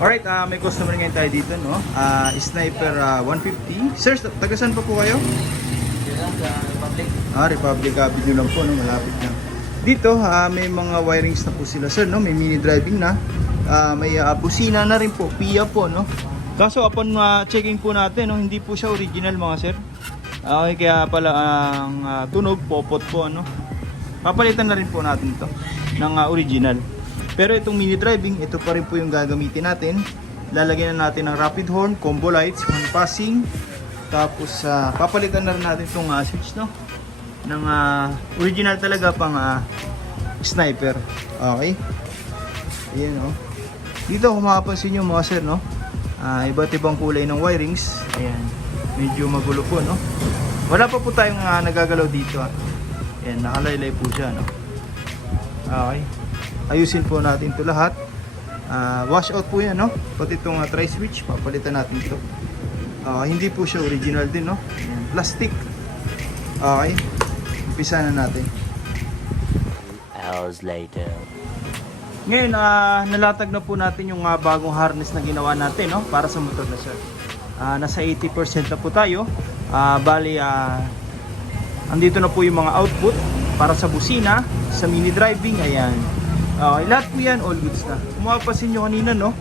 Alright, may customer ngayon tayo dito, no? Sniper 150. Sir, taga saan pa po kayo? Republic. Republic Avenue lang po, no? Malapit lang. Dito, may mga wirings na po sila, sir, no? May mini driving na. May busina na rin po, PIA po, no? Kaso upon checking po natin, no? Hindi po siya original, mga sir. Okay, kaya pala ang tunog, popot po, no? Papalitan na rin po natin to ng original. Pero itong mini driving, ito pa rin po yung gagamitin natin. Lalagyan na natin ng rapid horn, combo lights, horn passing. Tapos papalitan na rin natin itong switch, no? Ng original talaga pang sniper. Okay? Ayan, no? Dito kung makapansin nyo mga sir, no? Iba't ibang kulay ng wirings. Ayan. Medyo magulo po, no? Wala pa po tayong nagagalaw dito. Ayan, nakalaylay po siya, no? Okay. Ayusin po natin ito lahat. Wash out po yan, no? Pati itong tri-switch, papalitan natin ito. Hindi po siya original din, no? Ayan, plastic. Okay. Umpisa na natin. Hours later. Ngayon, nalatag na po natin yung bagong harness na ginawa natin, no? Para sa motor na siya. Nasa 80% na po tayo. Bali, andito na po yung mga output para sa busina, sa mini driving. Ayan. Lahat po yan, all goods na. Kung mapapansin nyo kanina, no?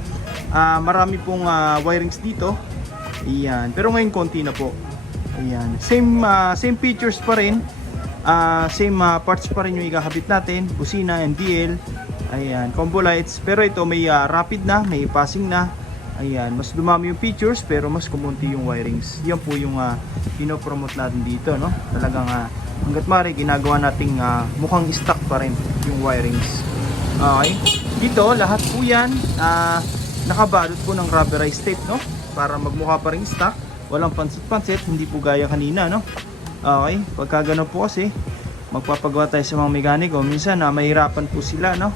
Marami pong wirings dito. Ayan. Pero ngayon konti na po. Ayan. Same features pa rin. Same parts pa rin yung ikakabit natin. Busina, NDL. Ayan. Combo lights. Pero ito may rapid na, may passing na. Ayan. Mas dumami yung features pero mas kumunti yung wirings. Yan po yung pinopromote natin dito, no? Talagang hanggat maaari ginagawa nating mukhang stock pa rin yung wirings. Okay. Dito, lahat po yan nakabalot po ng rubberized tape, no? Para magmukha pa rin stock. Walang pansit-pansit, hindi po gaya kanina, no? Okay. Pagka ganun po kasi, magpapagawa tayo sa mga mekaniko. Minsan, mahirapan po sila, no?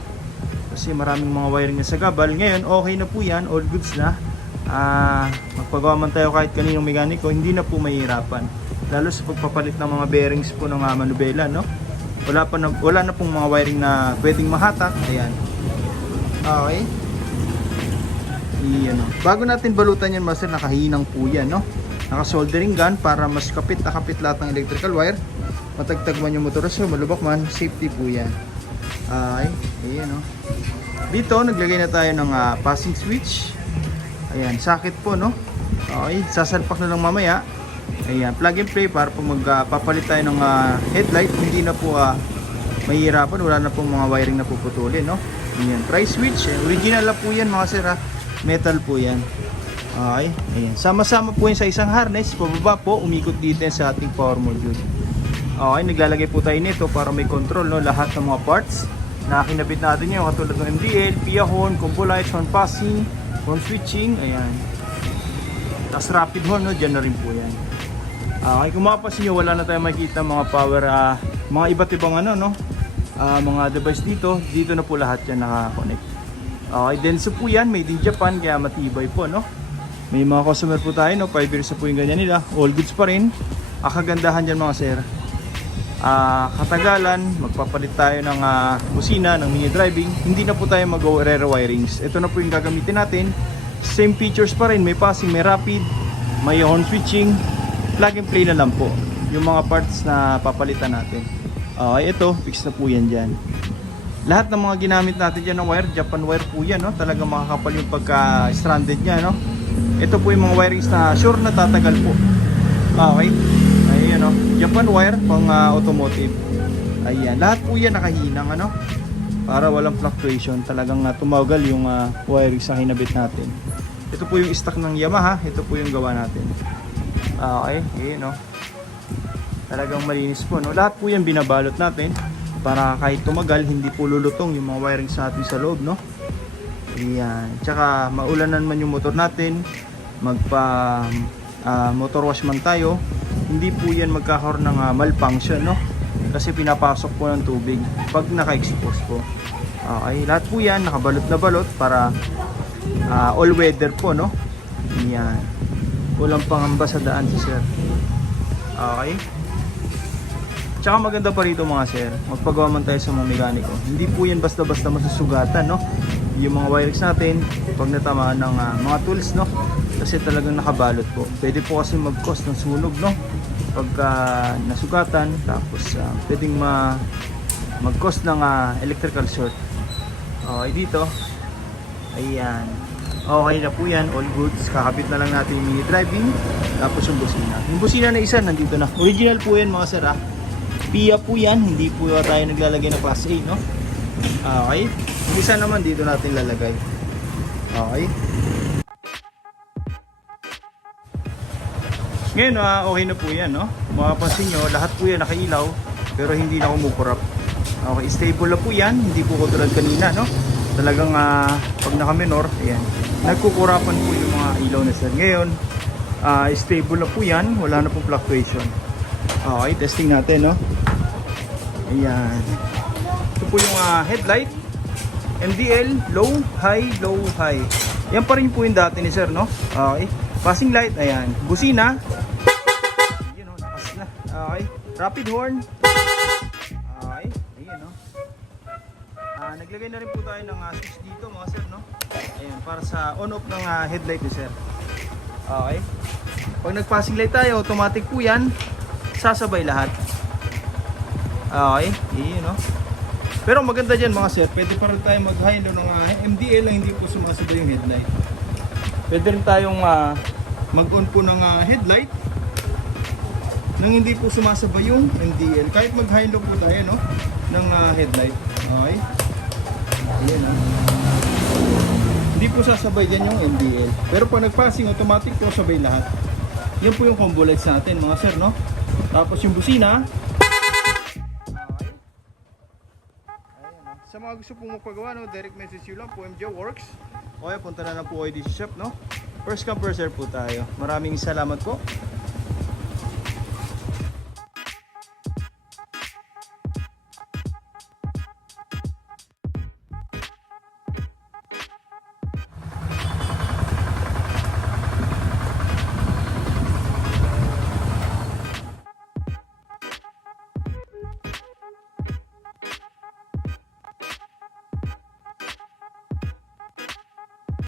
Kasi maraming mga wiring na sa gabal. Ngayon, okay na po yan. All goods na. Magpagawa man tayo kahit kaninong mekaniko, hindi na po mahirapan. Lalo sa pagpapalit ng mga bearings po ng manubela, no? Wala na pong mga wiring na pwedeng mahatak. Ayan. Okay. Iyan, no? Bago natin balutan yan, master, nakahinang po yan, no? Naka-soldering gun para mas kapit na kapit lahat ng electrical wire. Matagtag man yung motor, so malubak man, safety po yan. Okay. Ayan, no? Dito, naglagay na tayo ng passing switch. Ayan, socket po, no? Okay, sasalpak na lang mamaya. Ayan, plug and play para po magpapalit tayo ng headlight. Hindi na po mahihirapan, wala na pong mga wiring na puputulin, no? Ayan, tri-switch. Original na po yan mga sir, metal po yan. Okay, ayan. Sama-sama po yan sa isang harness. Pababa po, umikot dito sa ating power module. Okay, naglalagay po tayo nito para may control, no? Lahat ng mga parts na kinabit natin yun, katulad ng MDL, PIA horn, combo lights, horn passing, horn switching. Ayan. Tapos rapid horn, no? Diyan na rin po yan. Okay, kung mapapansin nyo, wala na tayong makikita mga power, mga iba't ibang mga device dito. Dito na po lahat yan naka-connect. Okay, denso po yan, made in Japan, kaya matibay po, no? May mga customer po tayo, no? 5 years na po yung ganyan nila. All goods pa rin. Kagandahan dyan mga sir. Katagalan, magpapalit tayo ng busina, ng mini driving. Hindi na po tayo mag-re-wirings. Ito na po yung gagamitin natin. Same features pa rin, may passing, may rapid, may horn switching. Plug and play na lang po yung mga parts na papalitan natin. Okay, ito, fix na po yan dyan. Lahat ng mga ginamit natin dyan ng wire, Japan wire po yan, no? Talagang makakapal yung pagka-stranded nya, no? Ito po yung mga wirings na sure na tatagal po. Okay, ayan, no? Japan wire pang automotive. Ayan, lahat po yan nakahinang, ano? Para walang fluctuation. Talagang tumagal yung wirings na kinabit natin. Ito po yung stock ng Yamaha. Ito po yung gawa natin. Okay, ayan, no? Talagang malinis po, no? Lahat po yan binabalot natin para kahit tumagal, hindi po lulutong yung mga wiring sa atin sa loob, no? Ayan. Tsaka maulanan man yung motor natin, motor wash man tayo, hindi po yan magkakaroon ng malfunction, no? Kasi pinapasok po ng tubig pag naka-expose po. Okay, lahat po yan nakabalot na balot para all weather po, no? Ayan. Walang pangamba sa daan si sir. Okay. Tsaka maganda pa rito mga sir, magpagawa man tayo sa mga mekaniko. Hindi po yan basta-basta masusugatan, no? yung mga wires natin pag natamaan ng mga tools, no? Kasi talagang nakabalot po. Pwede po kasi mag-cause ng sunog, no? Pagka nasugatan, tapos pwedeng mag-cause ng electrical short. Okay, dito. Ayan. Okay na po yan, all goods. Kakabit na lang natin yung mini driving, tapos yung busina. Yung busina na isa, nandito na. Original po yan mga sir, PIA po yan, hindi po tayo naglalagay ng class A, no? Okay. Yung isa naman dito natin lalagay. Okay. Ngayon, okay na po yan, no? Makapansin nyo, lahat po yan nakailaw, pero hindi na kumukurap. Okay, stable na po yan, hindi po katulad kanina, no? Talagang pag naka-minor, ayan, nagkukurapan po yung mga ilaw na sir. Ngayon, stable na po yan, wala na pong fluctuation. Okay, testing natin, no? Ayan. Ito po yung headlight. MDL, low, high, low, high. Yan pa rin po yung dati ni sir, no? Okay. Passing light, ayan. Busina. Ayan, no? Nakas na. Okay. Rapid horn. Okay. Ayan, no? Naglagay na rin po tayo ng switch dito mga sir, no? Ayan, para sa on-off ng headlight ni sir. Okay. Pag nag-passing light tayo, automatic po yan. Sasabay lahat. Okay. Ayan, no? Pero maganda dyan mga sir, pwede pa rin tayo mag-high ng MDL na hindi po sumasabay yung headlight. Pwede rin tayong mag-on po ng headlight nang hindi po sumasabay yung MDL. Kahit mag-high low po tayo, no? Ng headlight. Okay. Ayan, no? Hindi po sasabay dyan yung MDL. Pero pag nag-passing, automatic po sabay lahat. Yan po yung combo lights natin mga sir, no? Tapos yung busina. Okay. Ayan, no? Sa mga gusto pong magpagawa, no? Direct message nyo lang po, MJ Works. Okay, punta na lang po kayo dito sa shop, no? First come, first serve po tayo. Maraming salamat po.